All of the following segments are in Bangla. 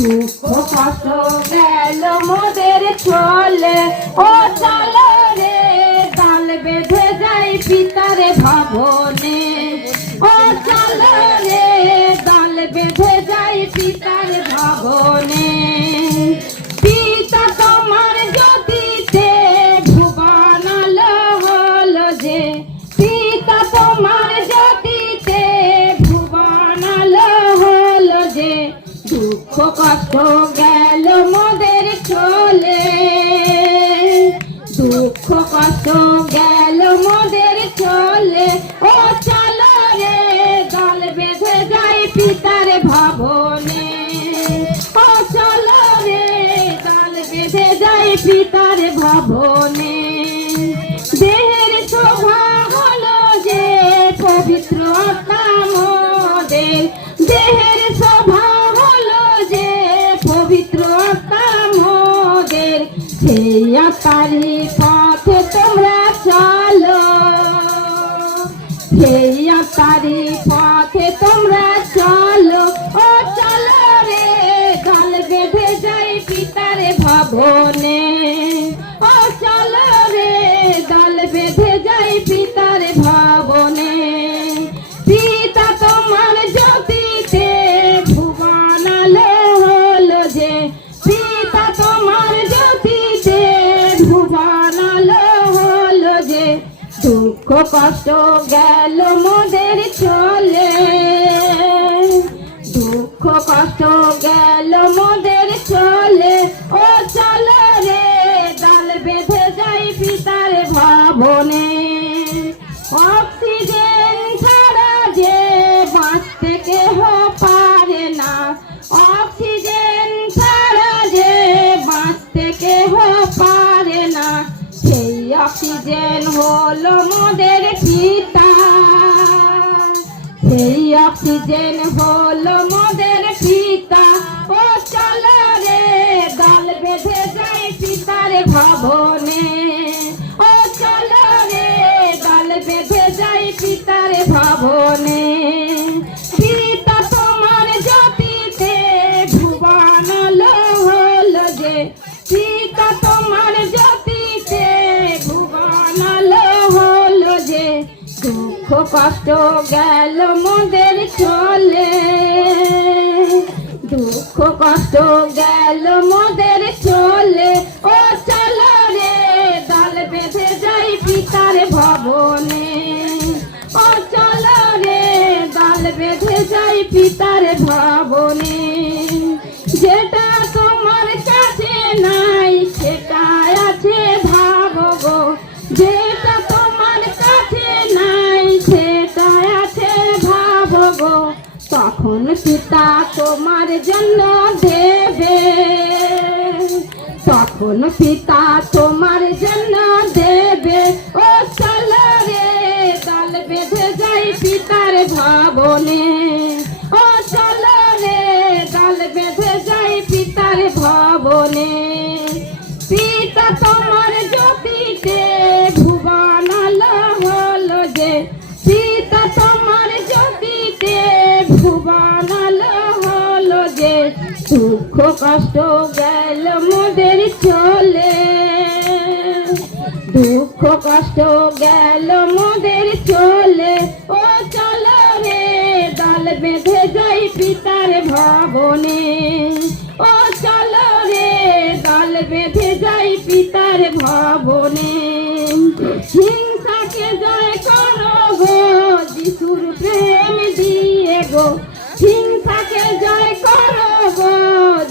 দুঃখ কত গেল মোদের চলে ও চলে রে তাল বেঁধে যাই পিতারে ভবনে দুঃখ কষ্ট গেল মোদের চলে। দুঃখ কষ্ট গেল মোদের চলে। ও চলো রে দল বেঁধে যাই পিতার ভবনে। ও চলো রে দল বেঁধে যাই পিতার আত্মারি পথে তোমরা চলো। সেই আত্মারি দুঃখ কষ্ট গেল মোদের চলে। দুঃখ কষ্ট গেল মোদের চলে। ও চলো রে দল বেঁধে যাই পিতার ভবনে। অক্সিজেন ছাড়া যে বাঁচতে কেহ পারে না। অক্সিজেন ছাড়া যে বাঁচতে কেহ পারে না। সেই অক্সিজেন হলো অক্সিজেন হল মোদের পিতা। ও চলো রে, দল বেঁধে যাই পিতার ভবনে। ও চলো রে, দল বেঁধে যাই পিতার ভবনে। কষ্ট গেল মোদের চলে পিতা তোমার জন্য দেবে। তখন পিতা তোমার দুঃখ কষ্ট গেল মোদের চলে। ও চলো রে দল বেঁধে যাই পিতার ভবনে। ও চলো রে দল বেঁধে যাই পিতার ভবনে। হিংসাকে জয় করো গো, যিশুর প্রেম দিয়ে গো। হিংসাকে জয় করো গো,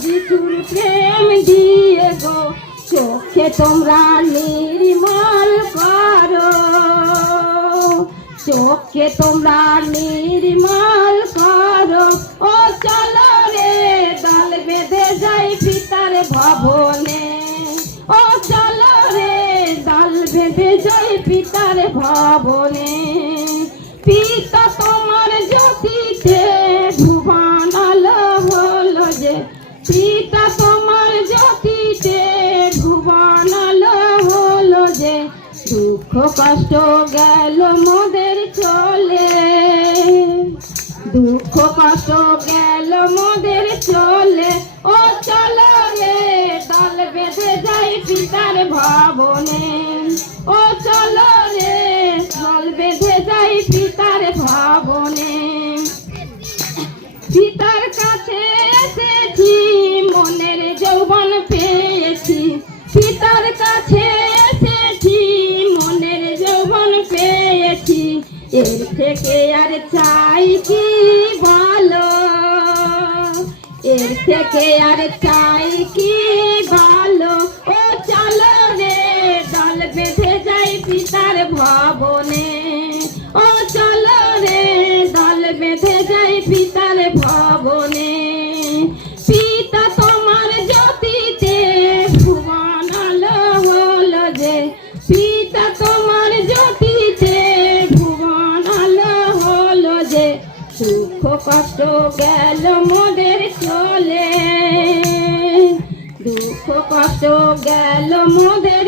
যিশুর প্রেম দিয়ে গো। চোখে তোমরা নির্মল করো। চোখে তোমরা নির্মল করো। ও চলো রে দল বেঁধে যাই পিতার ভবনে। ও চলো রে দল বেঁধে যাই পিতার ভবনে। পিতা তোমার কষ্ট গেল মোদের চলে। দুঃখ কষ্ট থেকে আর চাই কি ভালো? ও চলো রে দল বেঁধে যাই পিতার ভবনে। ও চলো রে দল বেঁধে যাই পিতার ভবনে। পিতা তোমার জ্যোতিতে ভুবন আলো হলো যে। পিতা তোমার জ্যোতিতে ভুবন আলো হলো যে। দুঃখ কষ্ট গেল গেল মোদের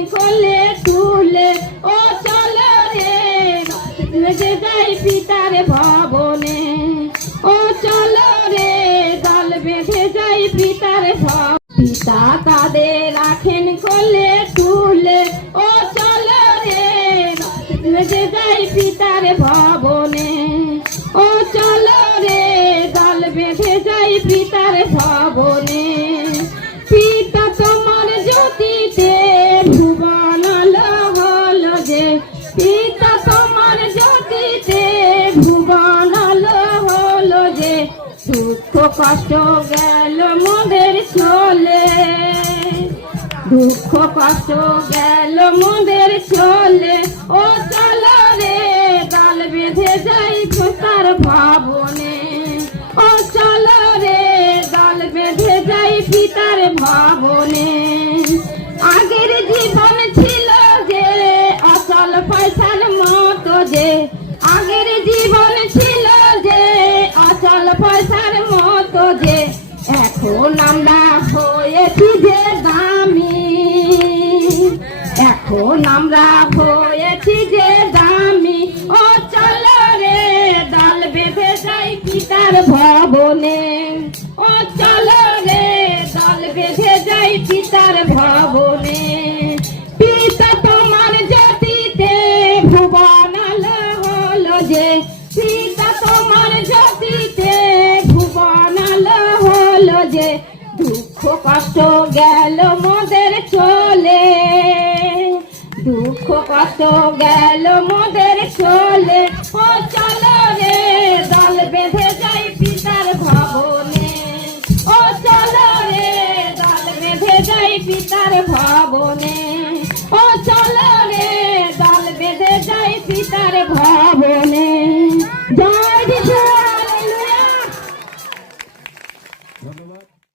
রাখেন কোলে ও চলো রে। বেঁধে যাই পিতার ভবনে, ও চলো রে। দল বেঁধে যাই পিতার ভব পিতা তাদের রাখেন কোলে তুলে, ও চলো রে। বেঁধে যাই পিতার ভবনে কষ্ট গেল মোদের চলে। দুঃখ কষ্ট গেল মোদের চলে। ও এখন আমরা হয়েছি যে দামি। এখন আমরা হয়েছি যে দামি। ও চলো রে, দল বেঁধে যাই পিতার ভবনে। ও চলো রে, দল বেঁধে যাই পিতার ভবনে। কষ্ট গেল মোদের চলে। দুঃখ কষ্ট গেল মোদের চলে। ও চলো রে, দল বেঁধে যাই পিতার ভবনে। ও চলো রে, দল বেঁধে যাই পিতার ভবনে।